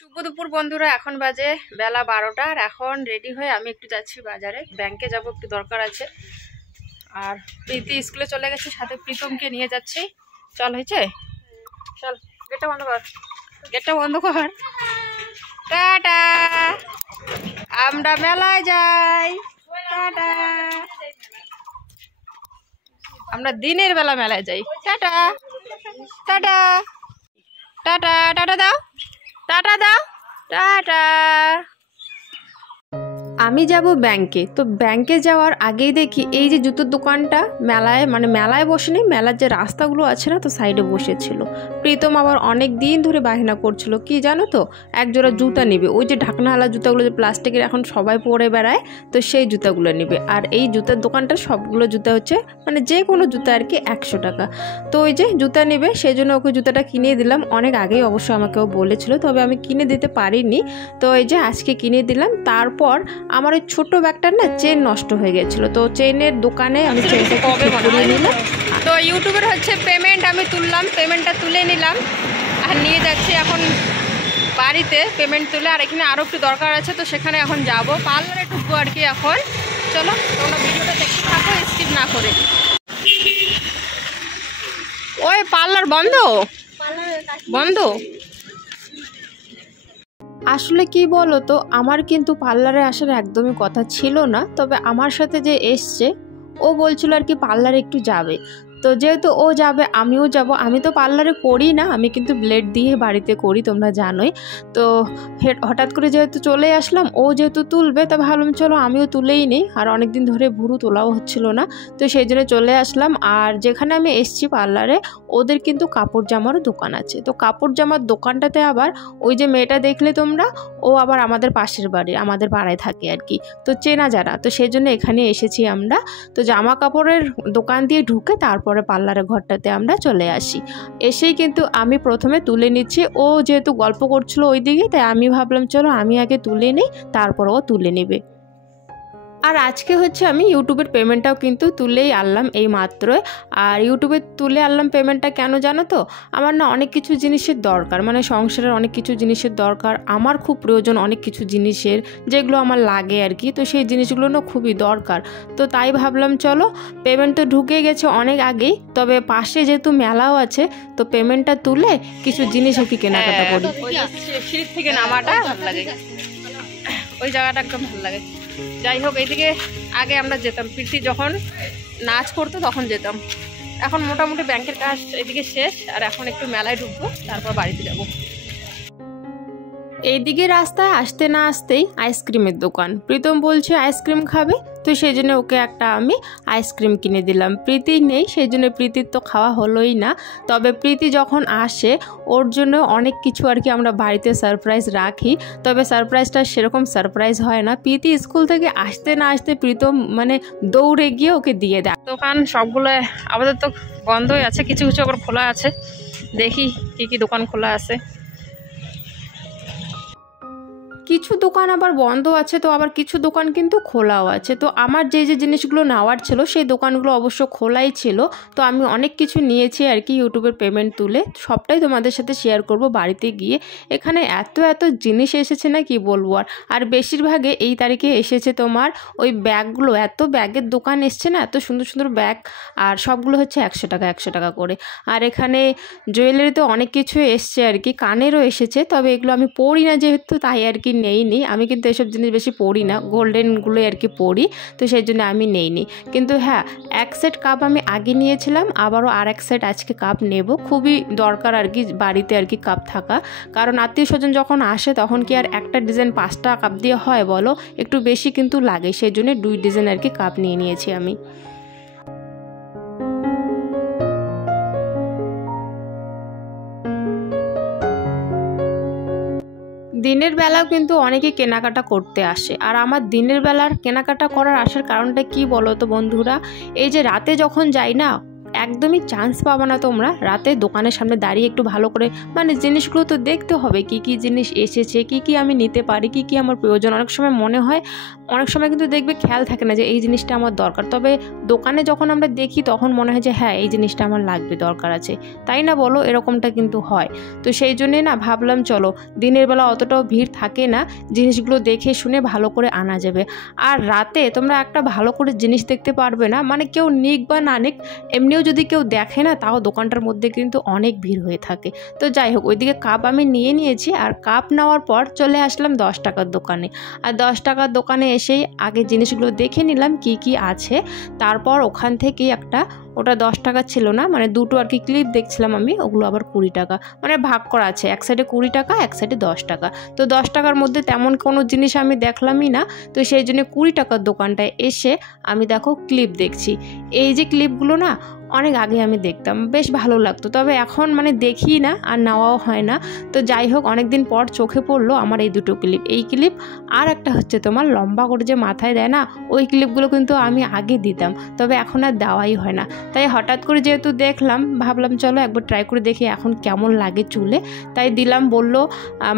শুভ দুপুর বন্ধুরা, এখন বাজে বেলা 12টা। আর এখন রেডি হয়ে আমি একটু যাচ্ছি বাজারে, ব্যাংকে যাব, একটু দরকার আছে। আর প্রীতি স্কুলে চলে গেছে, সাথে প্রীতমকে নিয়ে যাচ্ছি। চল, হয়েছে? চল, গেটটা বন্ধ কর, গেটটা বন্ধ কর। টাটা, আমরা মেলায় যাই। টাটা, আমরা দিনের বেলা মেলায় যাই। টাটা টাটা টাটা টাটা দাও, টাটা দাও, টাটা। আমি যাব ব্যাংকে। তো ব্যাংকে যাওয়ার আগেই দেখি এই যে জুতোর দোকানটা মেলায়, মানে মেলায় বসেনি, মেলার যে রাস্তাগুলো আছে না, তো সাইডে বসেছিল। প্রীতম আবার অনেক দিন ধরে বায়না করছিল কি জানো তো, একজোড়া জুতা নেবে। ওই যে ঢাকনাওয়ালা জুতাগুলো যে প্লাস্টিকের এখন সবাই পরে বেড়ায়, তো সেই জুতাগুলো নেবে। আর এই জুতার দোকানটা সবগুলো জুতা হচ্ছে, মানে যে কোনো জুতা আর কি 100 টাকা। তো ওই যে জুতা নেবে, সেই জন্য ওকে জুতাটা কিনে দিলাম। অনেক আগেই অবশ্য আমাকেও বলেছিল, তবে আমি কিনে দিতে পারিনি। তো এই যে আজকে কিনে দিলাম। তারপর আমার ওই ছোট ব্যাগটার না চেন নষ্ট হয়ে গেছিলো, তো চেনের দোকানে আমি চেনটা কবে বানিয়ে নিলাম। তো ইউটিউবের হচ্ছে পেমেন্ট আমি তুললাম, পেমেন্টটা তুলে নিলাম আর নিয়ে যাচ্ছি এখন বাড়িতে পেমেন্ট তুলে। আর এখানে আরও একটু দরকার আছে, তো সেখানে এখন যাব, পার্লারে ঢুকবো আর কি এখন। চলো তোমরা ভিডিওটা দেখতে থাকো, স্কিপ না করে। ওই পার্লার বন্ধ বন্ধ। আসলে কি বলো তো, আমার কিন্তু পার্লারে আসার একদমই কথা ছিল না, তবে আমার সাথে যে এসছে ও বলছিল আর কি পার্লারে একটু যাবে। তো যেহেতু ও যাবে আমিও যাব। আমি তো পার্লারে করি না, আমি কিন্তু ব্লেড দিয়ে বাড়িতে করি, তোমরা জানোই। তো হঠাৎ করে যেহেতু চলে আসলাম, ও যেহেতু তুলবে, তা ভাবলাম চলো আমিও তুলেই নিই। আর অনেক দিন ধরে ভুরু তোলাও হচ্ছিল না, তো সেই জন্য চলে আসলাম। আর যেখানে আমি এসছি পার্লারে, ওদের কিন্তু কাপড় জামারও দোকান আছে। তো কাপড় জামার দোকানটাতে আবার ওই যে মেয়েটা দেখলে তোমরা, ও আবার আমাদের পাশের বাড়ি, আমাদের পাড়ায় থাকে আর কি, তো চেনা জানা। তো সেই জন্য এখানে এসেছি আমরা। তো জামা কাপড়ের দোকান দিয়ে ঢুকে তারপরে পার্লারের ঘরটাতে আমরা চলে আসি। এসেই কিন্তু আমি প্রথমে তুলে নিচ্ছি। ও যেহেতু গল্প করছিল ওই দিকে, তাই আমি ভাবলাম চলো আমি আগে তুলে নিই, তারপর ও তুলে নেবে। আর আজকে হচ্ছে আমি ইউটিউবের পেমেন্টটাও কিন্তু তুলেই আনলাম এই মাত্রই। আর ইউটিউবে তুলে আনলাম পেমেন্টটা কেন জানো তো, আমার না অনেক কিছু জিনিসের দরকার, মানে সংসারের অনেক কিছু জিনিসের দরকার, আমার খুব প্রয়োজন অনেক কিছু জিনিসের, যেগুলো আমার লাগে আর কি। তো সেই জিনিসগুলো না খুবই দরকার। তো তাই ভাবলাম চলো, পেমেন্ট তো ঢুকে গেছে অনেক আগেই, তবে পাশে যেহেতু মেলাও আছে, তো পেমেন্টটা তুলে কিছু জিনিস আর কি কেনাকাটা করি। সিঁড়ি থেকে নামাটা ভালো লাগে, ওই জায়গাটা একদম ভালো লাগে। যাই হোক, এইদিকে আগে আমরা যেতাম, প্রীতি যখন নাচ করতো তখন যেতাম। এখন মোটামুটি ব্যাংকের কাজ এদিকে শেষ, আর এখন একটু মেলায় ঢুকবো, তারপর বাড়িতে যাব। এইদিকে রাস্তায় আসতে না আসতেই আইসক্রিমের দোকান। প্রীতম বলছে আইসক্রিম খাবে, তো সেই জন্য ওকে একটা আমি আইসক্রিম কিনে দিলাম। প্রীতি নেই, সেই জন্য প্রীতির তো খাওয়া হলোই না। তবে প্রীতি যখন আসে, ওর জন্য অনেক কিছু আর কি আমরা বাড়িতে সারপ্রাইজ রাখি, তবে সারপ্রাইজটা সেরকম সারপ্রাইজ হয় না। প্রীতি স্কুল থেকে আসতে না আসতে প্রীতম মানে দৌড়ে গিয়ে ওকে দিয়ে দেয়। দোকান সবগুলো আমাদের তো বন্ধই আছে, কিছু কিছু আবার খোলা আছে। দেখি কি কি দোকান খোলা আছে। কিছু দোকান আবার বন্ধ আছে, তো আবার কিছু দোকান কিন্তু খোলাও আছে। তো আমার যে যে জিনিসগুলো নেওয়ার ছিল সেই দোকানগুলো অবশ্য খোলাই ছিল। তো আমি অনেক কিছু নিয়েছি আর কি ইউটিউবের পেমেন্ট তুলে, সবটাই তোমাদের সাথে শেয়ার করব বাড়িতে গিয়ে। এখানে এত এত জিনিস এসেছে না কি বলবো। আর বেশিরভাগে এই তারিখে এসেছে তোমার ওই ব্যাগগুলো, এত ব্যাগের দোকান এসছে না, এত সুন্দর সুন্দর ব্যাগ। আর সবগুলো হচ্ছে 100 টাকা 100 টাকা করে। আর এখানে জুয়েলারিতে অনেক কিছু এসছে আর কি, কানেরও এসেছে, তবে এগুলো আমি পরি না যেহেতু, তাই আর কি নেইনি। আমি কিন্তু এসব জিনিস বেশি পরি না, গোল্ডেনগুলোই আর কি পরি, তো সেই জন্য আমি নেইনি। কিন্তু হ্যাঁ, এক সেট কাপ আমি আগে নিয়েছিলাম, আবারও আর এক সেট আজকে কাপ নেব। খুবই দরকার আর কি বাড়িতে আর কি কাপ থাকা, কারণ আত্মীয় স্বজন যখন আসে তখন কি আর একটা ডিজাইন 5টা কাপ দিয়ে হয় বলো, একটু বেশি কিন্তু লাগে। সেই জন্য 2 ডিজাইন আর কি কাপ নিয়ে নিয়েছি আমি। দিনের বেলাও কিন্তু অনেকে কেনাকাটা করতে আসে, আর আমার দিনের বেলার কেনাকাটা করার আসার কারণটা কি বলো তো বন্ধুরা, এই যে রাতে যখন যাই না, একদমই চান্স পাবে না তোমরা রাতে দোকানের সামনে দাঁড়িয়ে একটু ভালো করে মানে জিনিসগুলো তো দেখতে হবে, কি কি জিনিস এসেছে, কি কি আমি নিতে পারি, কি কি আমার প্রয়োজন। অনেক সময় মনে হয়, অনেক সময় কিন্তু দেখবে খেয়াল থাকে না যে এই জিনিসটা আমার দরকার, তবে দোকানে যখন আমরা দেখি তখন মনে হয় যে হ্যাঁ এই জিনিসটা আমার লাগবে, দরকার আছে, তাই না বলো? এরকমটা কিন্তু হয়। তো সেই জন্যে না ভাবলাম চলো দিনের বেলা অতটাও ভিড় থাকে না, জিনিসগুলো দেখে শুনে ভালো করে আনা যাবে। আর রাতে তোমরা একটা ভালো করে জিনিস দেখতে পারবে না, মানে কেউ নিক বা না নিক, এমনিও যদি কেউ দেখে না তাও দোকানটার মধ্যে কিন্তু অনেক ভিড় হয়ে থাকে। তো যাই হোক, ওইদিকে কাপ আমি নিয়ে নিয়েছি, আর কাপ নেওয়ার পর চলে আসলাম 10 টাকার দোকানে। আর 10 টাকার দোকানে এসেই আগে জিনিসগুলো দেখে নিলাম কি কি আছে, তারপর ওখান থেকে একটা, ওটা 10 টাকা ছিল না, মানে দুটো আর কি ক্লিপ দেখছিলাম আমি, ওগুলো আবার 20 টাকা, মানে ভাগ করা আছে, এক সাইডে 20 টাকা এক সাইডে 10 টাকা। তো 10 টাকার মধ্যে তেমন কোনো জিনিস আমি দেখলামই না, তো সেই জন্য 20 টাকার দোকানটায় এসে আমি দেখো ক্লিপ দেখছি। এই যে ক্লিপগুলো না অনেক আগে আমি দেখতাম, বেশ ভালো লাগতো, তবে এখন মানে দেখি না আর নেওয়াও হয় না। তো যাই হোক, অনেক দিন পর চোখে পড়লো আমার এই দুটো ক্লিপ, এই ক্লিপ আর একটা হচ্ছে তোমার লম্বা করে যে মাথায় দেয় না, ওই ক্লিপগুলো কিন্তু আমি আগে দিতাম, তবে এখন আর দেওয়াই হয় না। তাই হঠাৎ করে যেহেতু দেখলাম, ভাবলাম চলো একবার ট্রাই করে দেখি এখন কেমন লাগে চুলে, তাই দিলাম। বললো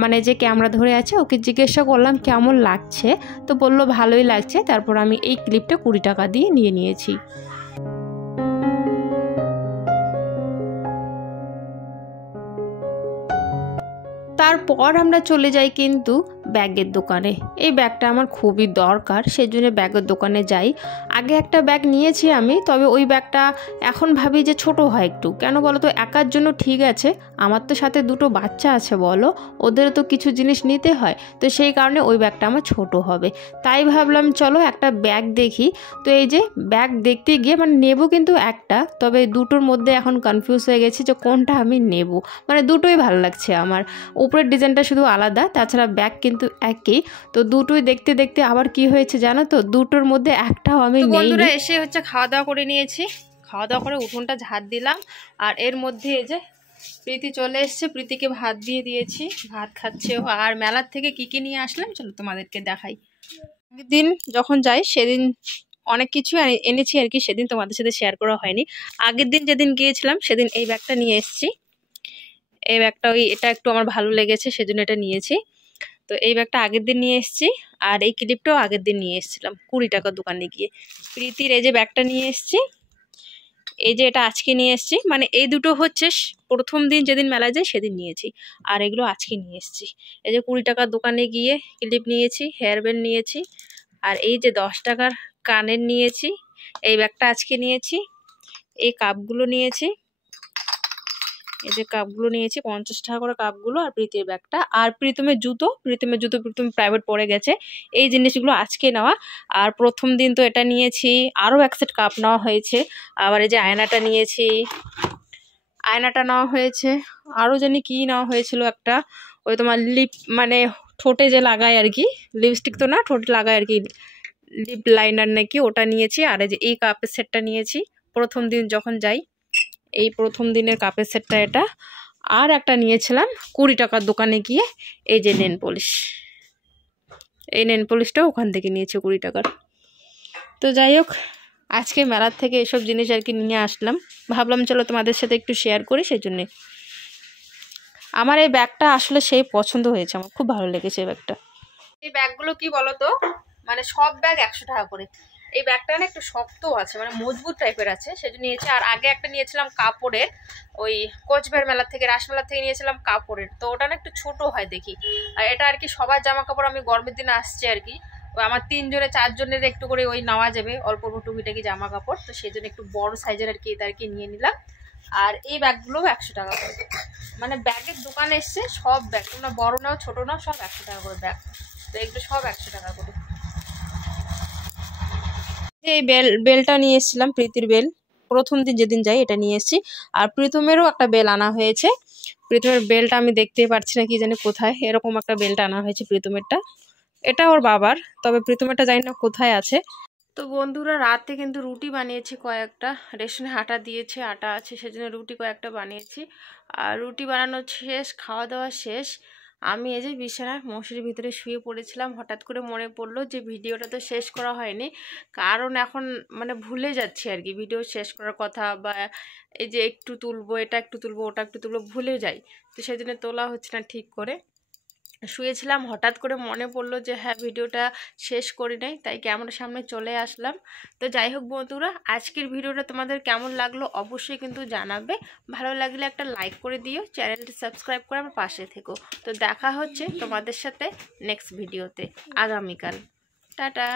মানে যে ক্যামেরা ধরে আছে, ওকে জিজ্ঞাসা করলাম কেমন লাগছে, তো বললো ভালোই লাগছে। তারপর আমি এই ক্লিপটা 20 টাকা দিয়ে নিয়ে নিয়েছি। তারপর আমরা চলে যাই কিন্তু ব্যাগের দোকানে। এই ব্যাগটা আমার খুবই দরকার, সেই জন্য ব্যাগের দোকানে যাই। আগে একটা ব্যাগ নিয়েছি আমি, তবে ওই ব্যাগটা এখন ভাবি যে ছোট হয় একটু, কেন বলো তো, একার জন্য ঠিক আছে, আমার তো সাথে দুটো বাচ্চা আছে বলো, ওদের তো কিছু জিনিস নিতে হয়, তো সেই কারণে ওই ব্যাগটা আমার ছোট হবে। তাই ভাবলাম চলো একটা ব্যাগ দেখি। তো এই যে ব্যাগ দেখতে গিয়ে মানে নেবো কিন্তু একটা, তবে দুটোর মধ্যে এখন কনফিউজ হয়ে গেছি যে কোনটা আমি নেব, মানে দুটোই ভালো লাগছে আমার, উপরের ডিজাইনটা শুধু আলাদা, তাছাড়া ব্যাগ কিন্তু একই। তো দুটোই দেখতে দেখতে আবার কি হয়েছে জানো তো, দুটোর মধ্যে একটাও আমি নেই। বন্ধুরা এসে হচ্ছে খাওয়া দাওয়া করে নিয়েছি, খাওয়া দাওয়া করে উঠোনটা ঝাড় দিলাম, আর এর মধ্যে এই যে প্রীতি চলে এসছে, প্রীতিকে ভাত দিয়ে দিয়েছি, ভাত খাচ্ছে। আর মেলার থেকে কি কি নিয়ে আসলাম চলো তোমাদেরকে দেখাই। দিন যখন যাই সেদিন অনেক কিছু এনেছি আর কি, সেদিন তোমাদের সাথে শেয়ার করা হয়নি। আগের দিন যেদিন গিয়েছিলাম সেদিন এই ব্যাগটা নিয়ে এসেছি, এই ব্যাগটা এটা একটু আমার ভালো লেগেছে সেজন্য এটা নিয়েছি। তো এই ব্যাগটা আগের দিন নিয়ে এসেছি, আর এই ক্লিপটাও আগের দিন নিয়ে এসেছিলাম 20 টাকার দোকানে গিয়ে। প্রীতির এই যে ব্যাগটা নিয়ে এসেছি, এই যে এটা আজকে নিয়ে এসেছি, মানে এই দুটো হচ্ছে প্রথম দিন যেদিন মেলায় যাই সেদিন নিয়েছি, আর এগুলো আজকে নিয়ে এসেছি। এই যে 20 টাকার দোকানে গিয়ে ক্লিপ নিয়েছি, হেয়ার ব্যান্ড নিয়েছি, আর এই যে 10 টাকার কানের নিয়েছি, এই ব্যাগটা আজকে নিয়েছি, এই কাপগুলো নিয়েছি, এই যে কাপগুলো নিয়েছি 50 টাকা করে কাপগুলো, আর প্রীতির ব্যাগটা, আর প্রীতমের জুতো প্রীতম প্রাইভেট পড়ে গেছে, এই জিনিসগুলো আজকে নেওয়া। আর প্রথম দিন তো এটা নিয়েছি, আরও এক সেট কাপ নেওয়া হয়েছে, আবার এই যে আয়নাটা নিয়েছি, আয়নাটা নেওয়া হয়েছে, আরও জানি কি নেওয়া হয়েছিল একটা, ওই তোমার লিপ মানে ঠোঁটে যে লাগায় আর কি, লিপস্টিক তো না, ঠোঁটে লাগায় আর কি, লিপ লাইনার নাকি, ওটা নিয়েছি। আর এই যে এই কাপের সেটটা নিয়েছি প্রথম দিন যখন যাই, এই প্রথম দিনের কাপের সেটটা এটা। আর একটা নিয়েছিলাম 20 টাকার দোকানে গিয়ে, এই যে নেল পলিশ, এই নেল পলিশটাও ওখান থেকে নিয়েছে 20 টাকার। তো যাই হোক, আজকে মেলার থেকে এসব জিনিস আর কি নিয়ে আসলাম, ভাবলাম চলো তোমাদের সাথে একটু শেয়ার করি, সেই জন্যে। আমার এই ব্যাগটা আসলে সেই পছন্দ হয়েছে, আমার খুব ভালো লেগেছে এই ব্যাগটা। এই ব্যাগগুলো কি বলতো, মানে সব ব্যাগ 100 টাকা করে, এই ব্যাগটা না একটু শক্ত আছে, মানে মজবুত টাইপের আছে, সেজন্য নিয়েছি। আর আগে একটা নিয়েছিলাম কাপড়ের, ওই কোচবিহার মেলার থেকে, রাসমেলার থেকে নিয়েছিলাম কাপড়ের, তো ওটা না একটু ছোট হয় দেখি। আর এটা আর কি সবার জামা কাপড় আমি গরমের দিনে আসছে আর কি, আমার 3 জনে 4 জনের একটু করে ওই নেওয়া যাবে, অল্প অল্প টুকিটাকি জামা কাপড়, তো সেই জন্য একটু বড় সাইজের আর কি এটা আর কি নিয়ে নিলাম। আর এই ব্যাগগুলোও 100 টাকা করে, মানে ব্যাগের দোকানে এসছে সব ব্যাগ, তোমরা বড় নাও ছোট নাও সব 100 টাকা করে ব্যাগ, তো এগুলো সব 100 টাকা করে। এই বেলটা নিয়ে এসেছিলাম, প্রীতির বেল, প্রথম দিন যেদিন যাই এটা নিয়ে এসেছি। আর প্রীতমেরও একটা বেল আনা হয়েছে, প্রীতমের বেলটা আমি দেখতে পাচ্ছি না কি জানি কোথায়, এরকম একটা বেলটা আনা হয়েছে প্রীতমেরটা, এটা ওর বাবার, তবে প্রীতমেরটা জানি না কোথায় আছে। তো বন্ধুরা রাতে কিন্তু রুটি বানিয়েছি কয়েকটা, রেশনে আটা দিয়েছে, আটা আছে সেজন্য রুটি কয়েকটা বানিয়েছি। আর রুটি বানানো শেষ, খাওয়া দাওয়া শেষ, আমি এই যে বিছানার মশারির ভিতরে শুয়ে পড়েছিলাম, হঠাৎ করে মনে পড়লো যে ভিডিওটা তো শেষ করা হয়নি, কারণ এখন মানে ভুলে যাচ্ছি আর কি ভিডিও শেষ করার কথা, বা এই যে একটু তুলবো, এটা একটু তুলবো, ওটা একটু তুলবো, ভুলে যাই। তো সেই জন্য তোলা হচ্ছে না ঠিক করে। শুয়েছিলাম, হঠাৎ করে মনে পড়লো যে হ্যাঁ ভিডিওটা শেষ করি নাই, তাই ক্যামেরার সামনে চলে আসলাম। তো যাই হোক বন্ধুরা, আজকের ভিডিওটা তোমাদের কেমন লাগলো অবশ্যই কিন্তু জানাবে। ভালো লাগলে একটা লাইক করে দিও, চ্যানেলটি সাবস্ক্রাইব করে আমার পাশে থেকো। তো দেখা হচ্ছে তোমাদের সাথে নেক্সট ভিডিওতে আগামীকাল। টাটা।